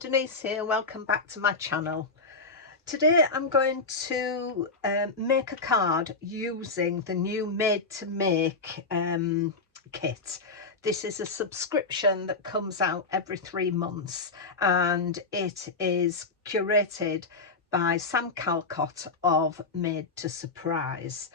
Denise here, welcome back to my channel. Today I'm going to make a card using the new made to make kit. This is a subscription that comes out every 3 months and it is curated by Sam Calcott of Made to Surprise.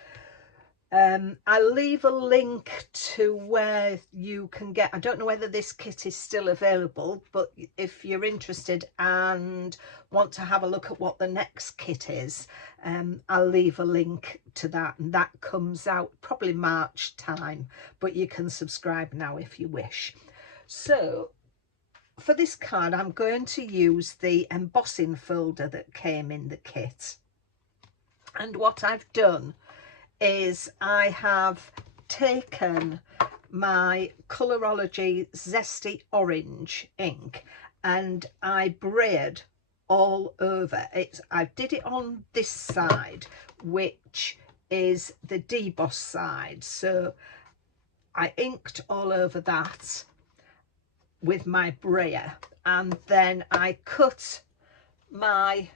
I'll leave a link to where you can get, I don't know whether this kit is still available, but if you're interested and want to have a look at what the next kit is, I'll leave a link to that, and that comes out probably March time, but you can subscribe now if you wish. So for this card I'm going to use the embossing folder that came in the kit, and what I've done is I have taken my Colourology Zesty Orange ink and I braid all over it. I did it on this side, which is the deboss side, so I inked all over that with my brayer, and then I cut my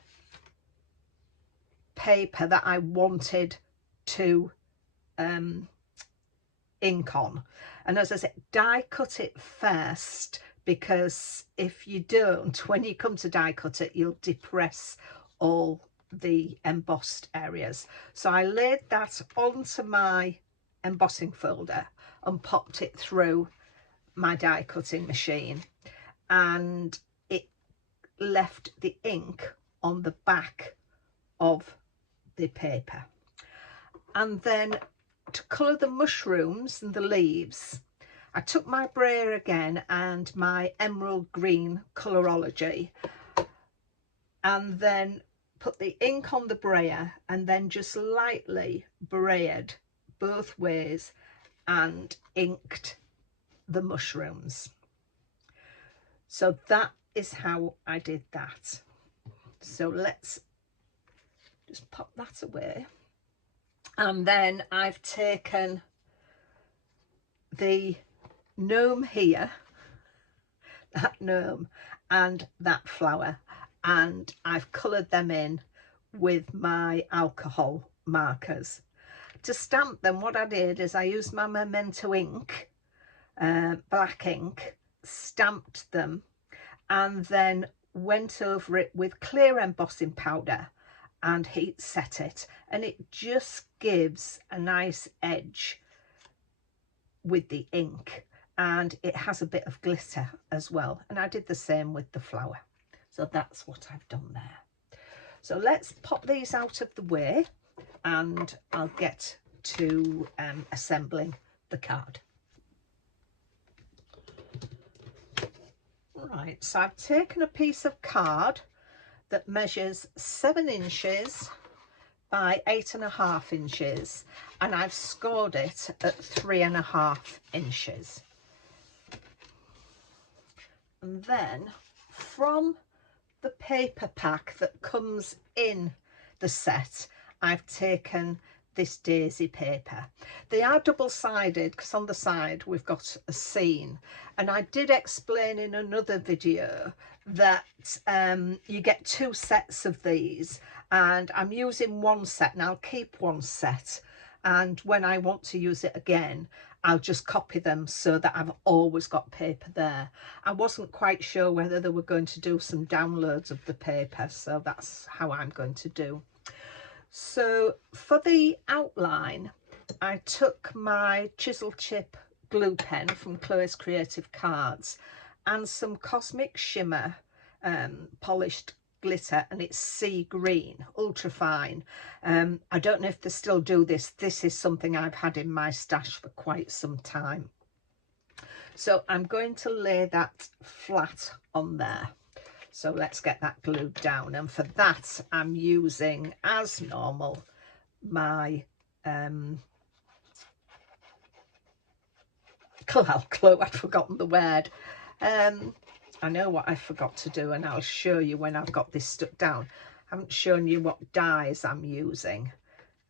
paper that I wanted to ink on, and as I said, die cut it first, because if you don't, when you come to die cut it, you'll depress all the embossed areas. So I laid that onto my embossing folder and popped it through my die cutting machine, and it left the ink on the back of the paper. And then to colour the mushrooms and the leaves, I took my brayer again and my emerald green Colourology, and then put the ink on the brayer and then just lightly brayed both ways and inked the mushrooms. So that is how I did that. So let's just pop that away. And then I've taken the gnome here, that gnome and that flower, and I've coloured them in with my alcohol markers. To stamp them, what I did is I used my Memento ink, black ink, stamped them, and then went over it with clear embossing powder and heat set it, and it just gives a nice edge with the ink, and it has a bit of glitter as well, and I did the same with the flower. So that's what I've done there. So let's pop these out of the way and I'll get to assembling the card. Right, so I've taken a piece of card that measures 7 inches by 8.5 inches, and I've scored it at 3.5 inches. And then from the paper pack that comes in the set, I've taken this daisy paper. They are double-sided because on the side we've got a scene, and I did explain in another video that you get 2 sets of these, and I'm using one set and I'll keep one set, and when I want to use it again I'll just copy them so that I've always got paper there. I wasn't quite sure whether they were going to do some downloads of the paper, so that's how I'm going to do. So for the outline, I took my chisel chip glue pen from Chloe's Creative Cards and some Cosmic Shimmer polished glitter, and it's sea green, ultra fine. I don't know if they still do this. This is something I've had in my stash for quite some time. So I'm going to lay that flat on there. So let's get that glued down, and for that I'm using, as normal, my glue. I'd forgotten the word. I know what I forgot to do, and I'll show you when I've got this stuck down. I haven't shown you what dyes I'm using.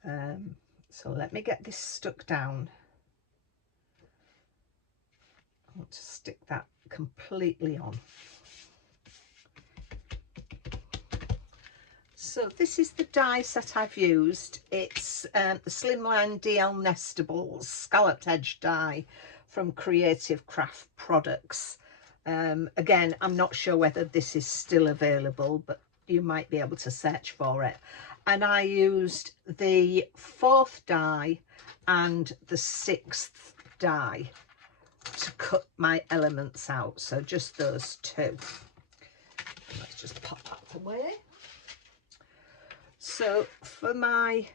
So let me get this stuck down. I want to stick that completely on. So this is the die set I've used. It's the Slimline DL Nestables scalloped edge die from Creative Craft Products. Again, I'm not sure whether this is still available, but you might be able to search for it. And I used the 4th die and the 6th die to cut my elements out. So just those two. Let's just pop that away. So for my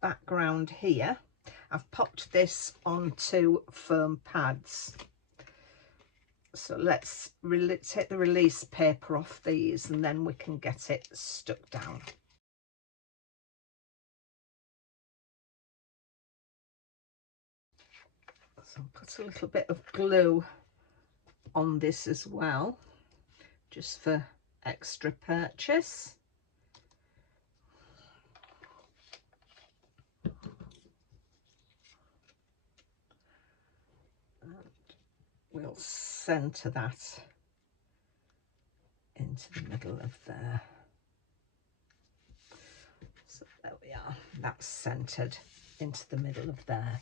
background here, I've popped this onto foam pads. So let's take the release paper off these and then we can get it stuck down. So I'll put a little bit of glue on this as well, just for extra purchase. We'll centre that into the middle of there. So there we are, that's centred into the middle of there.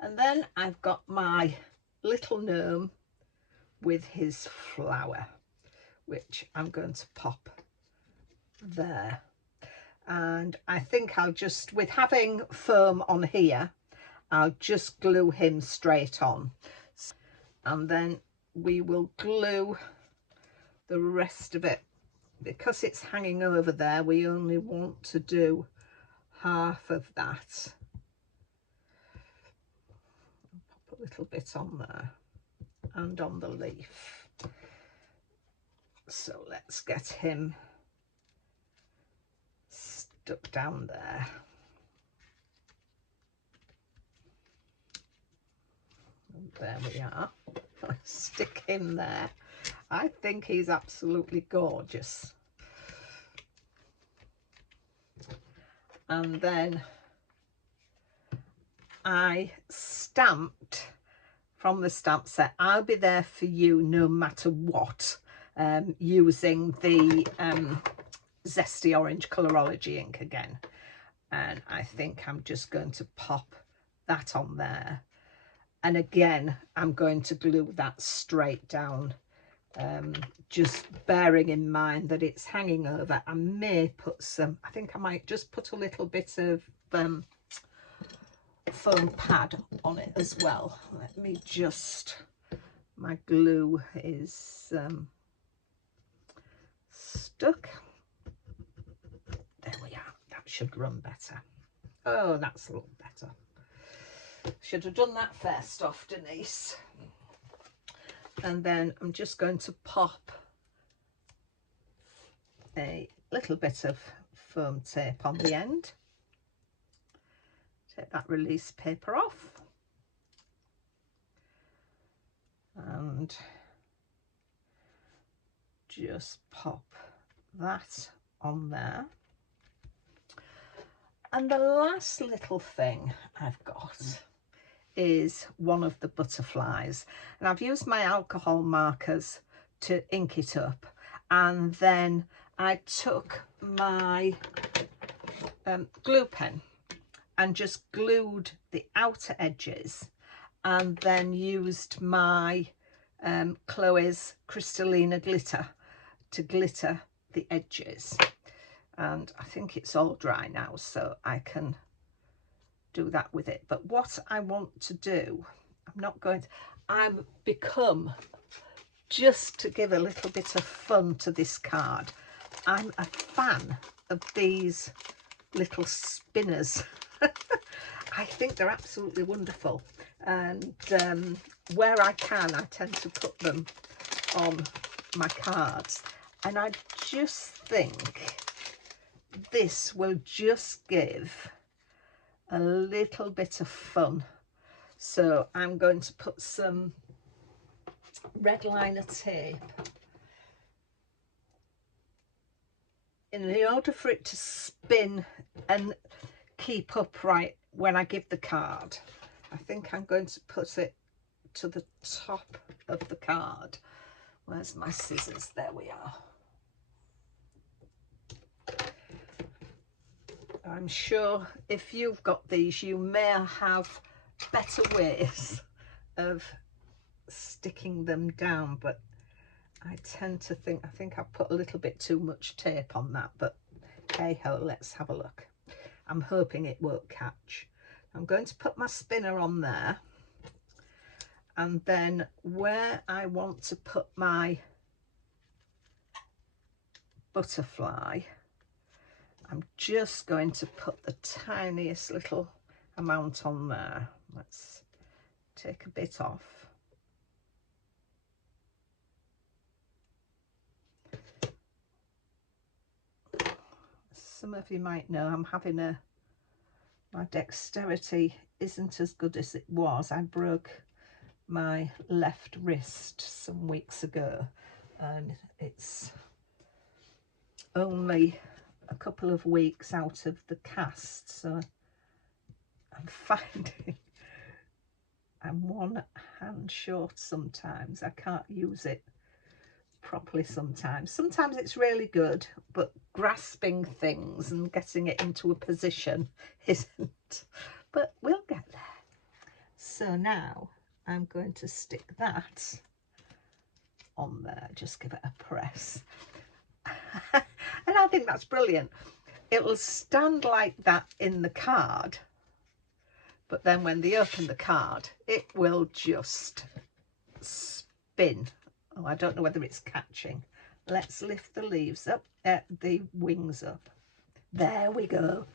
And then I've got my little gnome with his flower, which I'm going to pop there. And I think I'll just, with having foam on here, I'll just glue him straight on. And then we will glue the rest of it. Because it's hanging over there, we only want to do half of that. Pop a little bit on there and on the leaf. So let's get him stuck down there. And there we are. Stick him there. I think he's absolutely gorgeous. And then I stamped from the stamp set, I'll be there for you no matter what, using the Zesty Orange Colorology ink again. And I think I'm just going to pop that on there. And again, I'm going to glue that straight down, just bearing in mind that it's hanging over. I may put some, I think I might just put a little bit of foam pad on it as well. Let me just, my glue is stuck. There we are, that should run better. Oh, that's a lot better. Should have done that first off, Denise. And then I'm just going to pop a little bit of foam tape on the end. Take that release paper off. And just pop that on there. And the last little thing I've got is one of the butterflies, and I've used my alcohol markers to ink it up, and then I took my glue pen and just glued the outer edges, and then used my Chloe's Crystallina glitter to glitter the edges. And I think it's all dry now, so I can do that with it. But what I want to do, I'm not going to, I've become, just to give a little bit of fun to this card, I'm a fan of these little spinners. I think they're absolutely wonderful, and where I can, I tend to put them on my cards, and I just think this will just give a little bit of fun. So I'm going to put some red liner tape in order for it to spin and keep upright when I give the card. I think I'm going to put it to the top of the card. Where's my scissors? There we are. I'm sure if you've got these, you may have better ways of sticking them down, but I tend to think, I think I've put a little bit too much tape on that, but hey ho, let's have a look. I'm hoping it won't catch. I'm going to put my spinner on there, and then where I want to put my butterfly, I'm just going to put the tiniest little amount on there. Let's take a bit off. Some of you might know I'm having my dexterity isn't as good as it was. I broke my left wrist some weeks ago, and it's only a couple of weeks out of the cast, so I'm finding I'm one hand short sometimes. I can't use it properly sometimes. Sometimes it's really good, but grasping things and getting it into a position isn't. But we'll get there. So now I'm going to stick that on there, just give it a press. And I think that's brilliant. It'll stand like that in the card, but then when they open the card, it will just spin. Oh, I don't know whether it's catching. Let's lift the leaves up, the wings up. There we go.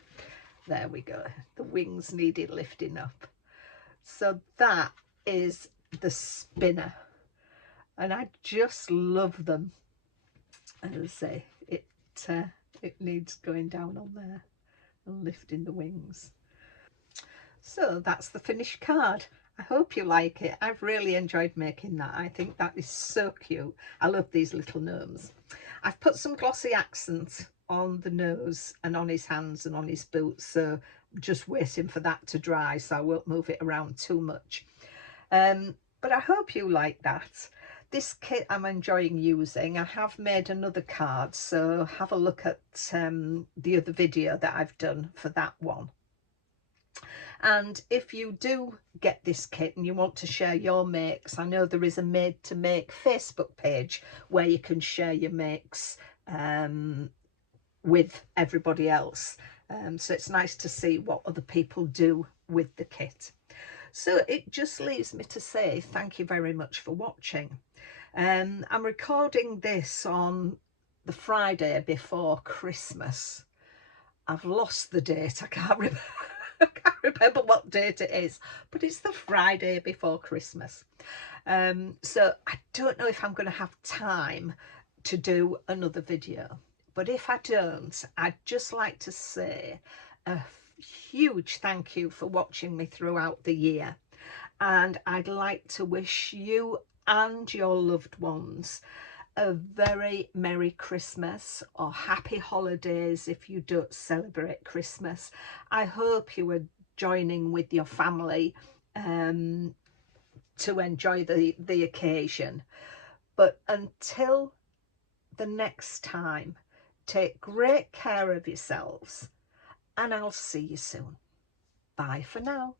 There we go. The wings needed lifting up. So that is the spinner, and I just love them. And as I say, it needs going down on there and lifting the wings. So that's the finished card. I hope you like it. I've really enjoyed making that. I think that is so cute. I love these little gnomes. I've put some glossy accents on the nose and on his hands and on his boots, so I'm just waiting for that to dry, so I won't move it around too much. But I hope you like that. This kit I'm enjoying using. I have made another card, so have a look at the other video that I've done for that one. And if you do get this kit and you want to share your makes, I know there is a Made to Make Facebook page where you can share your makes with everybody else. So it's nice to see what other people do with the kit. So it just leaves me to say thank you very much for watching. I'm recording this on the Friday before Christmas. I've lost the date. I can't remember what date it is, but it's the Friday before Christmas. So I don't know if I'm going to have time to do another video, but if I don't, I'd just like to say a huge thank you for watching me throughout the year, and I'd like to wish you and your loved ones a very Merry Christmas or Happy Holidays if you don't celebrate Christmas. I hope you are joining with your family to enjoy the occasion. But until the next time, take great care of yourselves, and I'll see you soon. Bye for now.